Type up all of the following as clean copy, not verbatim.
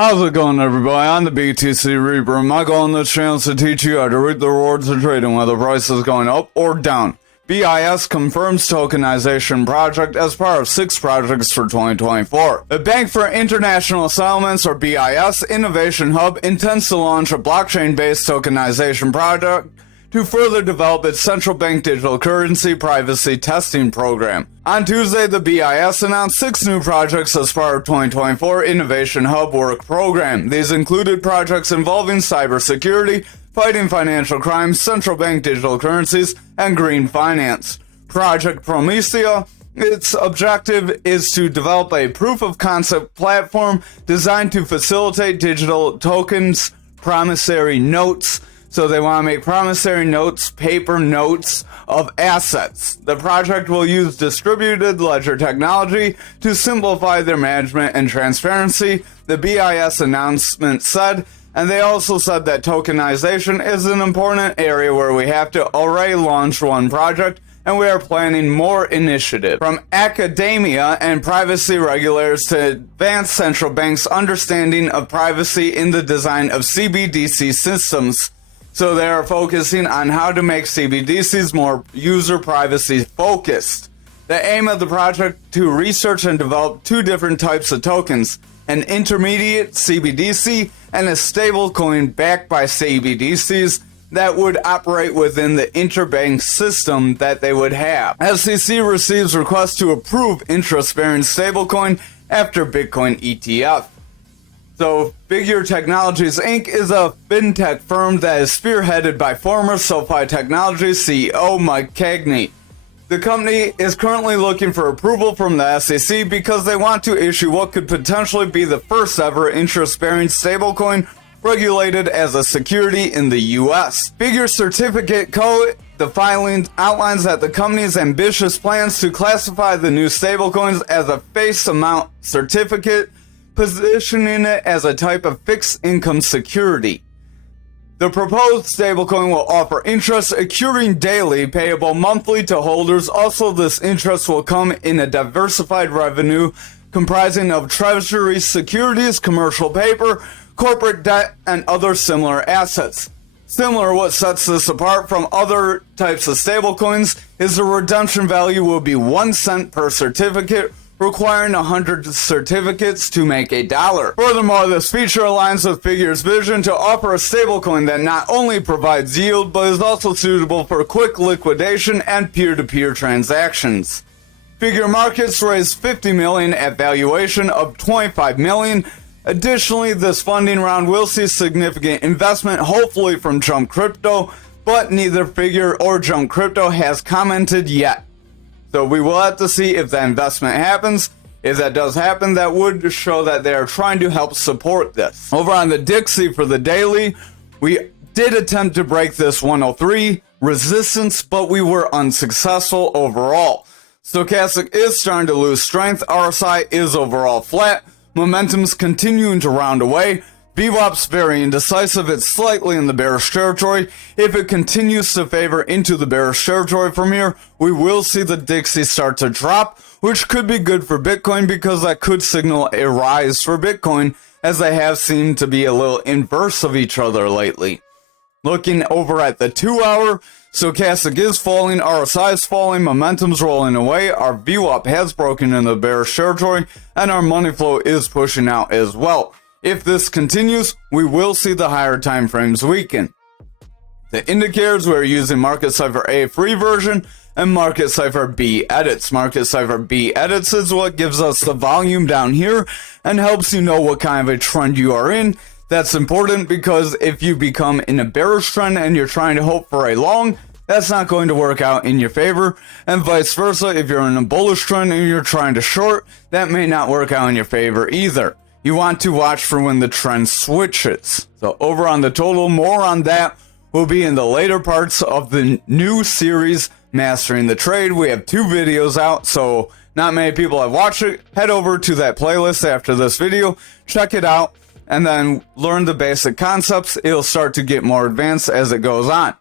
How's it going, everybody? I'm the BTC Reaper. My goal on this channel is to teach you how to reap the rewards of trading, whether price is going up or down. BIS confirms tokenization project as part of 6 projects for 2024. The Bank for International Settlements, or BIS, Innovation Hub intends to launch a blockchain-based tokenization project to further develop its central bank digital currency privacy testing program. On Tuesday, the BIS announced 6 new projects as part of 2024 Innovation Hub work program. These included projects involving cybersecurity, fighting financial crimes, central bank digital currencies, and green finance. Project Promethea, its objective is to develop a proof-of-concept platform designed to facilitate digital tokens, promissory notes. So they want to make promissory notes, paper notes of assets. The project will use distributed ledger technology to simplify their management and transparency, the BIS announcement said, and they also said that tokenization is an important area where we have to already launch one project, and we are planning more initiatives. From academia and privacy regulators to advance central banks' understanding of privacy in the design of CBDC systems. So they are focusing on how to make CBDCs more user privacy focused. The aim of the project to research and develop 2 different types of tokens, an intermediate CBDC and a stablecoin backed by CBDCs that would operate within the interbank system that they would have. SEC receives requests to approve interest-bearing stablecoin after Bitcoin ETF. So, Figure Technologies Inc. is a fintech firm that is spearheaded by former SoFi Technologies CEO Mike Cagney. The company is currently looking for approval from the SEC because they want to issue what could potentially be the first ever interest-bearing stablecoin regulated as a security in the U.S. Figure Certificate Co. The filing outlines that the company's ambitious plans to classify the new stablecoins as a face amount certificate, positioning it as a type of fixed income security. The proposed stablecoin will offer interest accruing daily, payable monthly to holders. Also, this interest will come in a diversified revenue comprising of treasury securities, commercial paper, corporate debt, and other similar assets. Similar, what sets this apart from other types of stablecoins is the redemption value will be 1 cent per certificate, requiring 100 certificates to make $1. Furthermore, this feature aligns with Figure's vision to offer a stablecoin that not only provides yield, but is also suitable for quick liquidation and peer-to-peer transactions. Figure Markets raised $50 million at valuation of $25 million. Additionally, this funding round will see significant investment, hopefully from Jump Crypto, but neither Figure or Jump Crypto has commented yet. So we will have to see if that investment happens. If that does happen, that would show that they are trying to help support this. Over on the Dixie for the daily, we did attempt to break this 103 resistance, but we were unsuccessful overall. Stochastic is starting to lose strength. RSI is overall flat. Momentum's continuing to round away. VWAP's very indecisive, it's slightly in the bearish territory. If it continues to favor into the bearish territory from here, we will see the Dixie start to drop, which could be good for Bitcoin because that could signal a rise for Bitcoin, as they have seemed to be a little inverse of each other lately. Looking over at the 2-hour, Stochastic is falling, RSI is falling, momentum's rolling away, our VWAP has broken in the bearish territory, and our money flow is pushing out as well. If this continues, we will see the higher time frames weaken. The indicators, we're using Market Cipher A free version and Market Cipher B edits. Market Cipher B edits is what gives us the volume down here and helps you know what kind of a trend you are in. That's important because if you become in a bearish trend and you're trying to hope for a long, that's not going to work out in your favor, and vice versa. If you're in a bullish trend and you're trying to short, that may not work out in your favor either. You want to watch for when the trend switches. So over on the total, more on that will be in the later parts of the new series, Mastering the Trade. We have 2 videos out, so not many people have watched it. Head over to that playlist after this video, check it out, and then learn the basic concepts. It'll start to get more advanced as it goes on.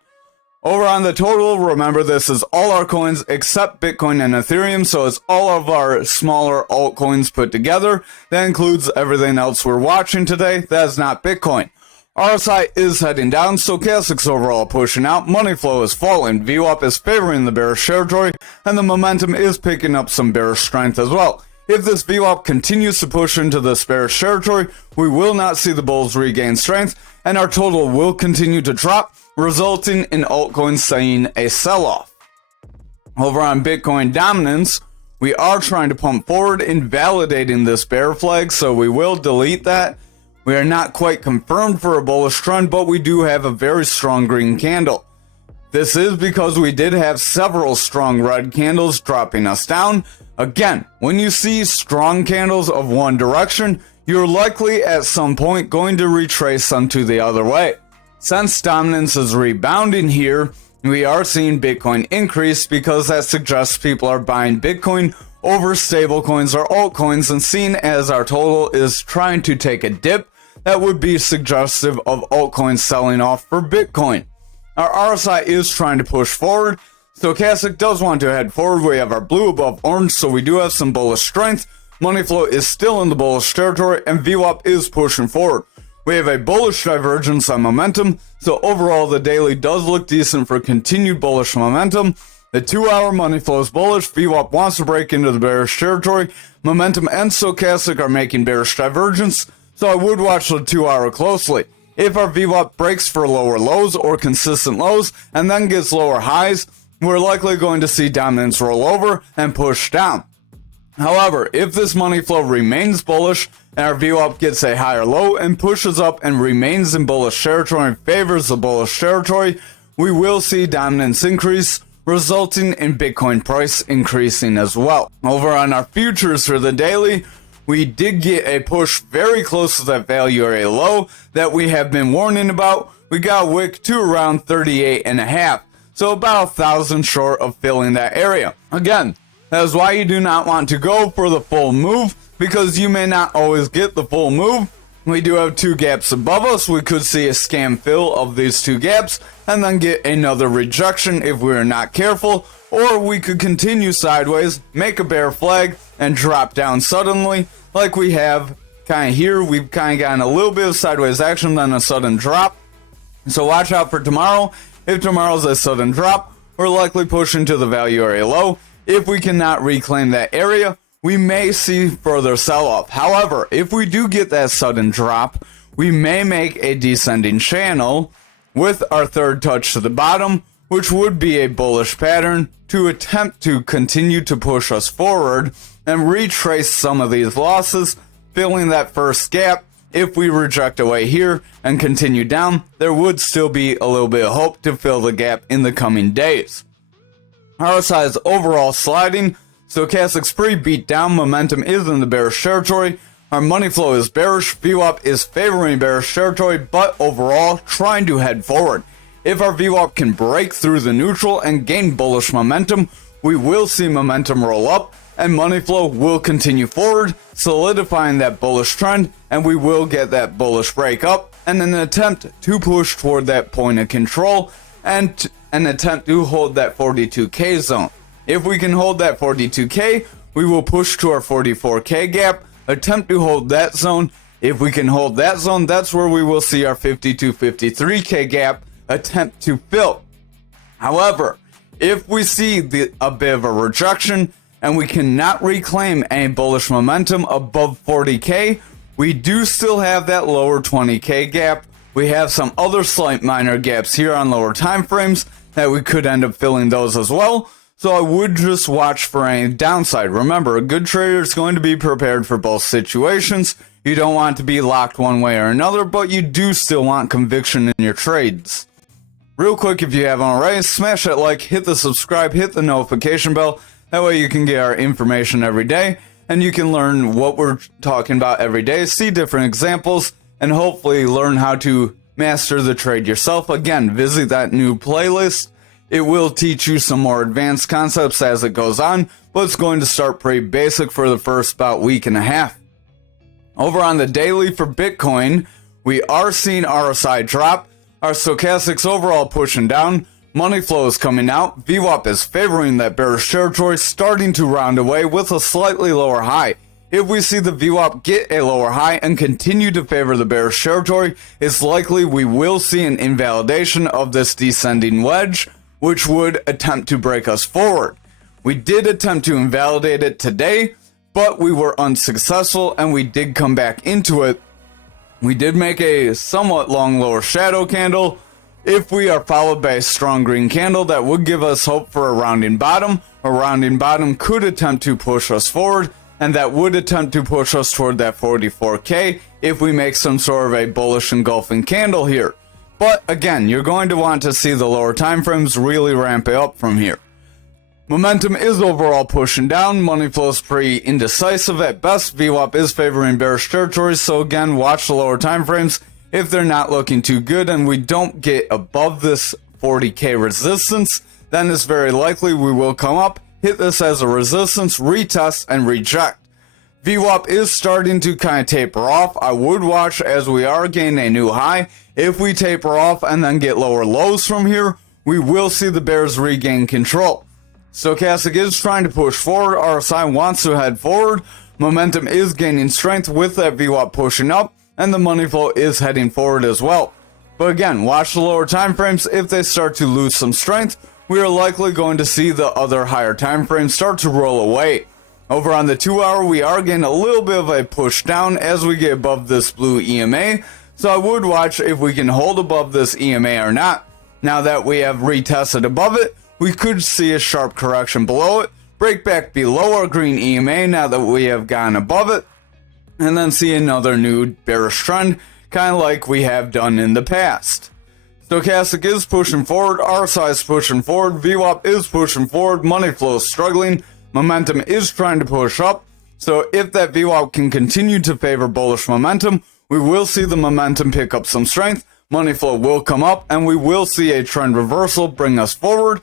Over on the total, remember this is all our coins except Bitcoin and Ethereum, so it's all of our smaller altcoins put together. That includes everything else we're watching today that is not Bitcoin. RSI is heading down, stochastics overall pushing out, money flow is falling, VWAP is favoring the bearish territory, and the momentum is picking up some bearish strength as well. If this VWAP continues to push into this bearish territory, we will not see the bulls regain strength, and our total will continue to drop, resulting in altcoins seeing a sell-off. Over on Bitcoin dominance, we are trying to pump forward in validating this bear flag, so we will delete that. We are not quite confirmed for a bullish trend, but we do have a very strong green candle. This is because we did have several strong red candles dropping us down. Again, when you see strong candles of one direction, you're likely at some point going to retrace them to the other way. Since dominance is rebounding here, we are seeing Bitcoin increase because that suggests people are buying Bitcoin over stablecoins or altcoins, and seeing as our total is trying to take a dip, that would be suggestive of altcoins selling off for Bitcoin. Our RSI is trying to push forward. Stochastic does want to head forward. We have our blue above orange, so we do have some bullish strength. Money flow is still in the bullish territory, and VWAP is pushing forward. We have a bullish divergence on momentum, so overall the daily does look decent for continued bullish momentum. The 2-hour money flow is bullish. VWAP wants to break into the bearish territory. Momentum and stochastic are making bearish divergence, so I would watch the 2-hour closely. If our VWAP breaks for lower lows or consistent lows and then gets lower highs, we're likely going to see dominance roll over and push down. However, if this money flow remains bullish and our VWAP gets a higher low and pushes up and remains in bullish territory and favors the bullish territory, we will see dominance increase, resulting in Bitcoin price increasing as well. Over on our futures for the daily, we did get a push very close to that value area low that we have been warning about. We got a wick to around 38.5, so about 1,000 short of filling that area. Again, that is why you do not want to go for the full move, because you may not always get the full move. We do have 2 gaps above us. We could see a scam fill of these 2 gaps and then get another rejection if we are not careful, or we could continue sideways, make a bear flag, and drop down suddenly like we have kind of here. We've kind of gotten a little bit of sideways action, then a sudden drop. So watch out for tomorrow. If tomorrow's a sudden drop, we're likely pushing to the value area low. If we cannot reclaim that area, we may see further sell-off. However, if we do get that sudden drop, we may make a descending channel with our third touch to the bottom, which would be a bullish pattern to attempt to continue to push us forward and retrace some of these losses, filling that first gap. If we reject away here and continue down, there would still be a little bit of hope to fill the gap in the coming days. RSI is overall sliding. Stochastic's pretty beat down. Momentum is in the bearish territory. Our money flow is bearish. VWAP is favoring bearish territory, but overall trying to head forward. If our VWAP can break through the neutral and gain bullish momentum, we will see momentum roll up and money flow will continue forward, solidifying that bullish trend, and we will get that bullish break up and an attempt to push toward that point of control and an attempt to hold that 42K zone. If we can hold that 42K, we will push to our 44K gap, attempt to hold that zone. If we can hold that zone, that's where we will see our 52-53K gap attempt to fill. However, if we see a bit of a rejection and we cannot reclaim any bullish momentum above 40K, we do still have that lower 20K gap. We have some other slight minor gaps here on lower time frames that we could end up filling those as well. So I would just watch for any downside. Remember, a good trader is going to be prepared for both situations. You don't want to be locked one way or another, but you do still want conviction in your trades. Real quick, if you haven't already, smash that like, hit the subscribe, hit the notification bell. That way you can get our information every day, and you can learn what we're talking about every day, see different examples, and hopefully learn how to master the trade yourself. Again, visit that new playlist. It will teach you some more advanced concepts as it goes on, but it's going to start pretty basic for the first about week and a half. Over on the daily for Bitcoin, we are seeing RSI drop. Our stochastics overall pushing down. Money flow is coming out, VWAP is favoring that bearish territory, starting to round away with a slightly lower high. If we see the VWAP get a lower high and continue to favor the bearish territory, it's likely we will see an invalidation of this descending wedge, which would attempt to break us forward. We did attempt to invalidate it today, but we were unsuccessful and we did come back into it. We did make a somewhat long lower shadow candle. If we are followed by a strong green candle, that would give us hope for a rounding bottom. A rounding bottom could attempt to push us forward, and that would attempt to push us toward that 44K if we make some sort of a bullish engulfing candle here. But again, you're going to want to see the lower time frames really ramp it up from here. Momentum is overall pushing down. Money flow is pretty indecisive at best. VWAP is favoring bearish territory, so again, watch the lower time frames. If they're not looking too good and we don't get above this 40K resistance, then it's very likely we will come up, hit this as a resistance, retest, and reject. VWAP is starting to kind of taper off. I would watch as we are gaining a new high. If we taper off and then get lower lows from here, we will see the bears regain control. Stochastic is trying to push forward. RSI wants to head forward. Momentum is gaining strength with that VWAP pushing up, and the money flow is heading forward as well. But again, watch the lower time frames. If they start to lose some strength, we are likely going to see the other higher time frames start to roll away. Over on the 2 hour, we are getting a little bit of a push down as we get above this blue EMA. So I would watch if we can hold above this EMA or not. Now that we have retested above it, we could see a sharp correction below it, break back below our green EMA now that we have gone above it, and then see another new bearish trend, kind of like we have done in the past. Stochastic is pushing forward, RSI is pushing forward, VWAP is pushing forward, money flow is struggling, momentum is trying to push up. So if that VWAP can continue to favor bullish momentum, we will see the momentum pick up some strength, money flow will come up, and we will see a trend reversal bring us forward.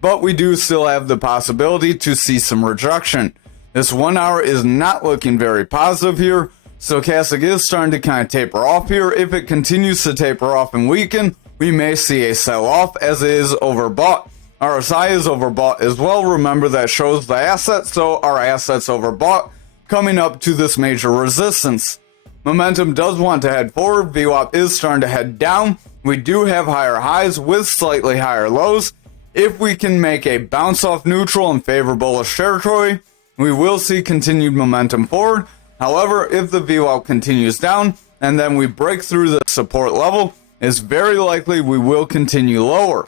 But we do still have the possibility to see some rejection. This 1 hour is not looking very positive here. Stochastic is starting to kind of taper off here. If it continues to taper off and weaken, we may see a sell-off as it is overbought. RSI is overbought as well. Remember, that shows the asset, so our asset's overbought, coming up to this major resistance. Momentum does want to head forward. VWAP is starting to head down. We do have higher highs with slightly higher lows. If we can make a bounce off neutral and favor bullish territory, we will see continued momentum forward. However, if the VWAP continues down and then we break through the support level, it's very likely we will continue lower.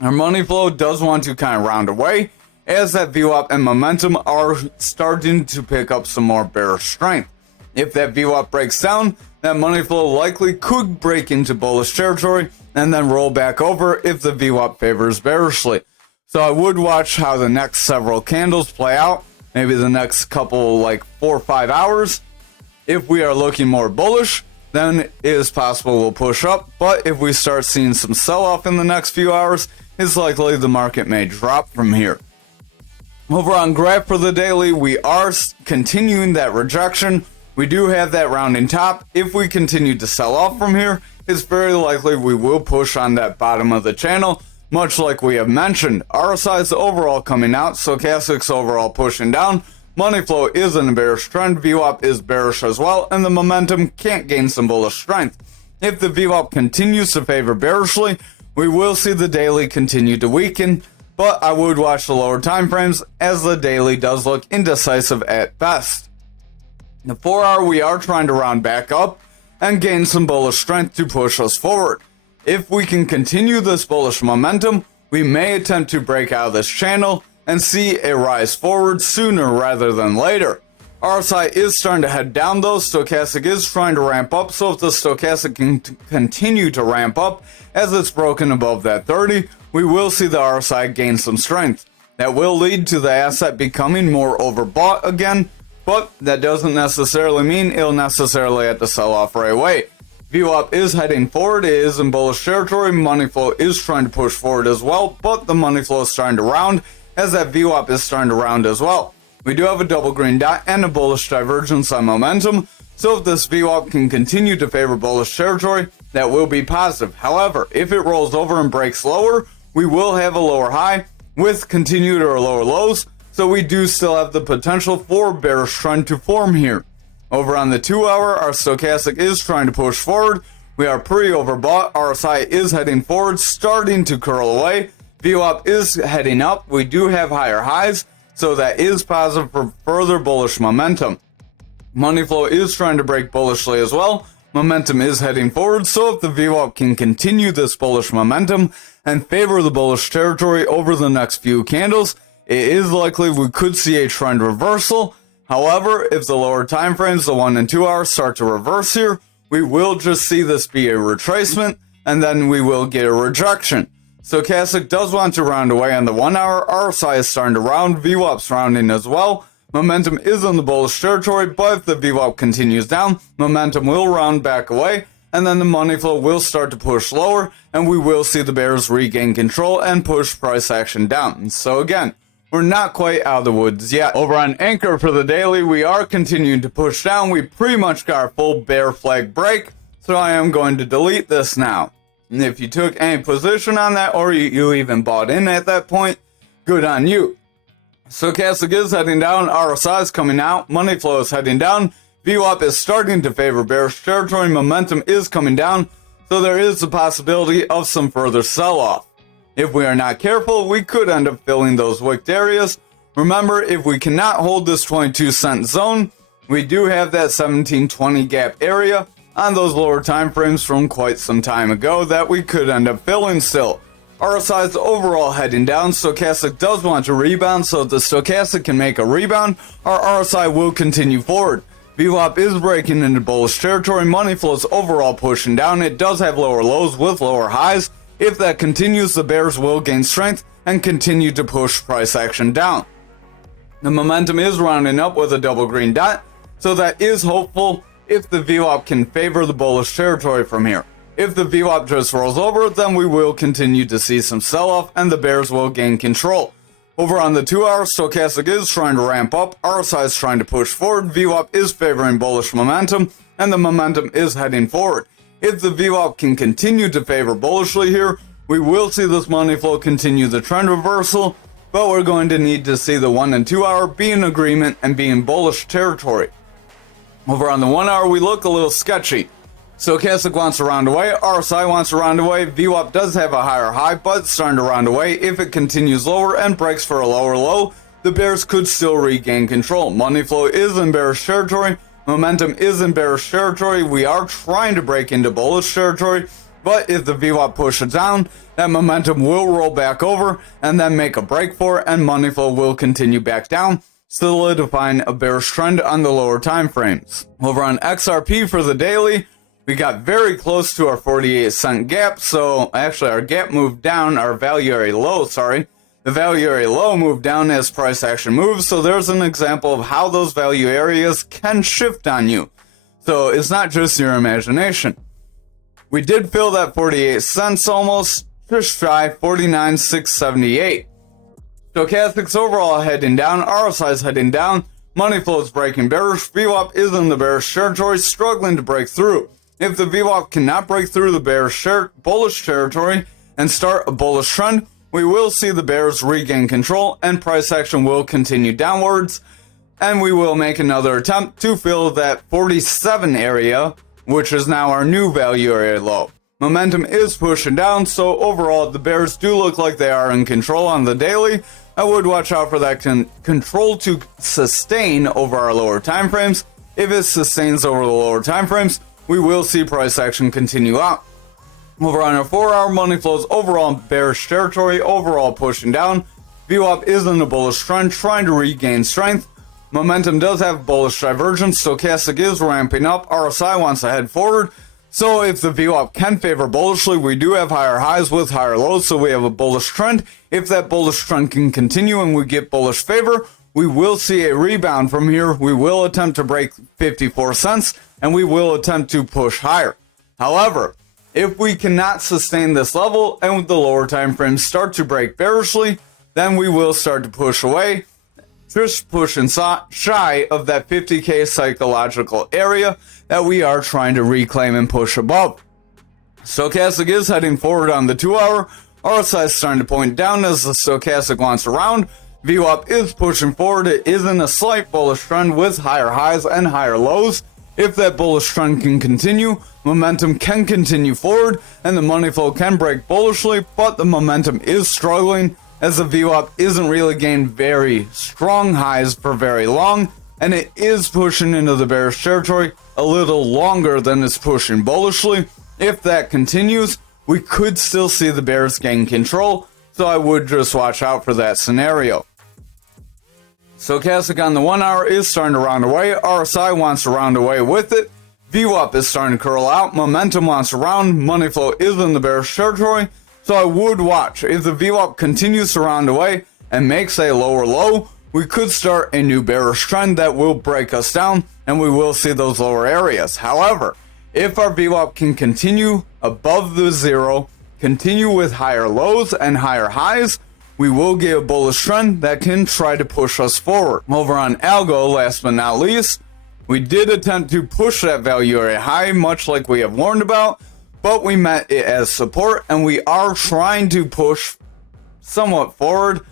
Our money flow does want to kind of round away as that VWAP and momentum are starting to pick up some more bearish strength. If that VWAP breaks down, that money flow likely could break into bullish territory and then roll back over if the VWAP favors bearishly. So I would watch how the next several candles play out, maybe the next couple, like 4 or 5 hours. If we are looking more bullish, then it is possible we'll push up. But if we start seeing some sell-off in the next few hours, it's likely the market may drop from here. Over on graph for the daily, we are continuing that rejection. We do have that rounding top. If we continue to sell off from here, it's very likely we will push on that bottom of the channel, much like we have mentioned. RSI is overall coming out, Stochastic's overall pushing down. Money flow is in a bearish trend, VWAP is bearish as well, and the momentum can't gain some bullish strength. If the VWAP continues to favor bearishly, we will see the daily continue to weaken, but I would watch the lower time frames as the daily does look indecisive at best. The 4 hour, we are trying to round back up and gain some bullish strength to push us forward. If we can continue this bullish momentum, we may attempt to break out of this channel and see a rise forward sooner rather than later. RSI is starting to head down though, Stochastic is trying to ramp up, so if the Stochastic can continue to ramp up as it's broken above that 30, we will see the RSI gain some strength. That will lead to the asset becoming more overbought again, but that doesn't necessarily mean it'll necessarily have to sell off right away. VWAP is heading forward, it is in bullish territory, money flow is trying to push forward as well, but the money flow is starting to round as that VWAP is starting to round as well. We do have a double green dot and a bullish divergence on momentum, so if this VWAP can continue to favor bullish territory, that will be positive. However, if it rolls over and breaks lower, we will have a lower high with continued or lower lows, so we do still have the potential for bearish trend to form here. Over on the 2 hour, our stochastic is trying to push forward. We are pretty overbought. RSI is heading forward, starting to curl away. VWAP is heading up. We do have higher highs, so that is positive for further bullish momentum. Money flow is trying to break bullishly as well. Momentum is heading forward, so if the VWAP can continue this bullish momentum and favor the bullish territory over the next few candles, it is likely we could see a trend reversal. However, if the lower time frames, the 1 and 2 hours, start to reverse here, we will just see this be a retracement, and then we will get a rejection. Stochastic does want to round away on the 1 hour. RSI is starting to round. VWAP's rounding as well. Momentum is in the bullish territory, but if the VWAP continues down, momentum will round back away, and then the money flow will start to push lower, and we will see the bears regain control and push price action down. So again, we're not quite out of the woods yet. Over on Ankr for the daily, we are continuing to push down. We pretty much got our full bear flag break, so I am going to delete this now. And if you took any position on that, or you even bought in at that point, good on you. Stochastic is heading down, RSI is coming out, money flow is heading down, VWAP is starting to favor bearish territory, momentum is coming down, so there is the possibility of some further sell-off. If we are not careful, we could end up filling those wicked areas. Remember, if we cannot hold this 22-cent zone, we do have that 1720 gap area on those lower time frames from quite some time ago that we could end up filling still. RSI is overall heading down. Stochastic does want to rebound, so if the stochastic can make a rebound, our RSI will continue forward. VWAP is breaking into bullish territory. Money flow is overall pushing down. It does have lower lows with lower highs. If that continues, the bears will gain strength and continue to push price action down. The momentum is rounding up with a double green dot, so that is hopeful if the VWAP can favor the bullish territory from here. If the VWAP just rolls over, then we will continue to see some sell-off and the bears will gain control. Over on the 2 hour, stochastic is trying to ramp up, RSI is trying to push forward, VWAP is favoring bullish momentum, and the momentum is heading forward. If the VWAP can continue to favor bullishly here, we will see this money flow continue the trend reversal, but we're going to need to see the 1 and 2 hour be in agreement and be in bullish territory. Over on the 1 hour, we look a little sketchy. Stochastic wants to round away, RSI wants to round away, VWAP does have a higher high, but it's starting to round away. If it continues lower and breaks for a lower low, the bears could still regain control. Money flow is in bearish territory, momentum is in bearish territory. We are trying to break into bullish territory, but if the VWAP pushes down, that momentum will roll back over and then make a break for it, and money flow will continue back down, solidifying a bearish trend on the lower time frames. Over on XRP for the daily, we got very close to our 48-cent gap, so actually our gap moved down, our value area low, sorry. The value area low moved down as price action moves, so there's an example of how those value areas can shift on you. So it's not just your imagination. We did fill that 48 cents almost, just shy, 49,678. Stochastic's overall heading down, RSI's heading down, money flow is breaking bearish, VWAP is in the bearish territory, struggling to break through. If the VWAP cannot break through the bearish bullish territory and start a bullish trend, we will see the bears regain control and price action will continue downwards, and we will make another attempt to fill that 47 area, which is now our new value area low. Momentum is pushing down, so overall the bears do look like they are in control on the daily. I would watch out for that control to sustain over our lower time frames. If it sustains over the lower time frames, we will see price action continue up. Over on our 4 hour, money flows overall in bearish territory, overall pushing down. VWAP is in a bullish trend, trying to regain strength. Momentum does have bullish divergence, stochastic is ramping up, RSI wants to head forward. So if the VWAP can favor bullishly, we do have higher highs with higher lows, so we have a bullish trend. If that bullish trend can continue and we get bullish favor, we will see a rebound from here. We will attempt to break 54 cents, and we will attempt to push higher. However, if we cannot sustain this level and the lower time frames start to break bearishly, then we will start to push away, just pushing shy of that 50k psychological area that we are trying to reclaim and push above. Stochastic is heading forward on the 2 hour. RSI is starting to point down as the stochastic wants around. VWAP is pushing forward. It is in a slight bullish trend with higher highs and higher lows. If that bullish trend can continue, momentum can continue forward and the money flow can break bullishly, but the momentum is struggling as the VWAP isn't really gaining very strong highs for very long, and it is pushing into the bearish territory a little longer than it's pushing bullishly. If that continues, we could still see the bears gain control, so I would just watch out for that scenario. Stochastic on the 1 hour is starting to round away. RSI wants to round away with it. VWAP is starting to curl out. Momentum wants to round. Money flow is in the bearish territory. So I would watch. If the VWAP continues to round away and makes a lower low, we could start a new bearish trend that will break us down and we will see those lower areas. However, if our VWAP can continue above the zero, continue with higher lows and higher highs, we will get a bullish trend that can try to push us forward. Over on ALGO, last but not least, we did attempt to push that value area high, much like we have warned about, but we met it as support, and we are trying to push somewhat forward.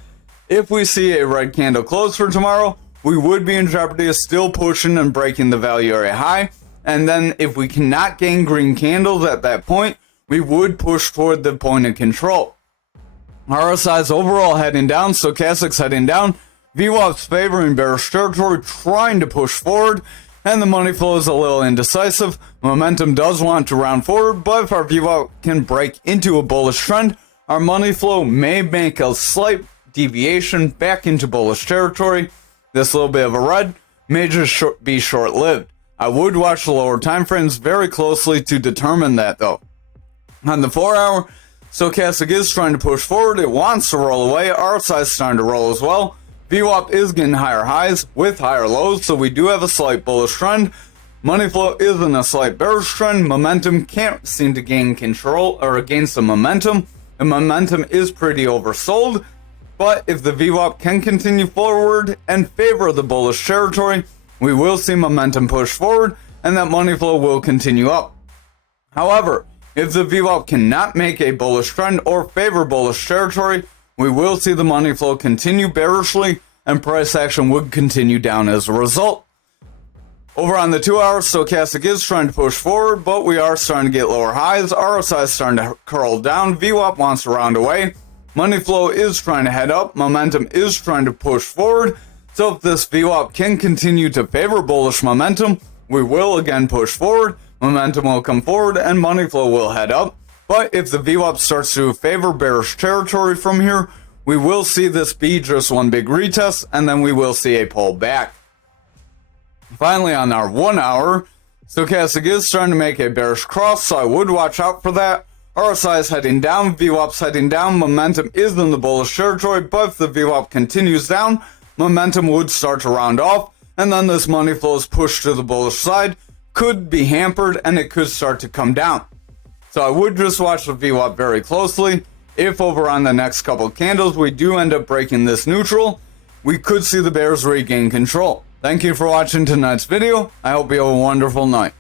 If we see a red candle close for tomorrow, we would be in jeopardy of still pushing and breaking the value area high, and then if we cannot gain green candles at that point, we would push toward the point of control. RSI is overall heading down, stochastic's heading down, VWAP's favoring bearish territory, trying to push forward, and the money flow is a little indecisive. Momentum does want to round forward, but if our VWAP can break into a bullish trend, our money flow may make a slight deviation back into bullish territory. This little bit of a red may just be short-lived. I would watch the lower time frames very closely to determine that though. On the 4 hour, stochastic is trying to push forward. It wants to roll away. RSI is starting to roll as well. VWAP is getting higher highs with higher lows, so we do have a slight bullish trend. Money flow is in a slight bearish trend. Momentum can't seem to gain control or gain some momentum. The momentum is pretty oversold, but if the VWAP can continue forward and favor the bullish territory, we will see momentum push forward and that money flow will continue up. However, if the VWAP cannot make a bullish trend or favor bullish territory, we will see the money flow continue bearishly and price action would continue down as a result. Over on the 2 hour, stochastic is trying to push forward, but we are starting to get lower highs. RSI is starting to curl down. VWAP wants to round away. Money flow is trying to head up. Momentum is trying to push forward. So if this VWAP can continue to favor bullish momentum, we will again push forward. Momentum will come forward and money flow will head up. But if the VWAP starts to favor bearish territory from here, we will see this be just one big retest and then we will see a pullback. Finally, on our 1 hour, stochastic is starting to make a bearish cross, so I would watch out for that. RSI is heading down, VWAP's heading down, momentum is in the bullish territory, but if the VWAP continues down, momentum would start to round off, and then this money flow is pushed to the bullish side, could be hampered, and it could start to come down. So I would just watch the VWAP very closely. If over on the next couple of candles we do end up breaking this neutral, we could see the bears regain control. Thank you for watching tonight's video. I hope you have a wonderful night.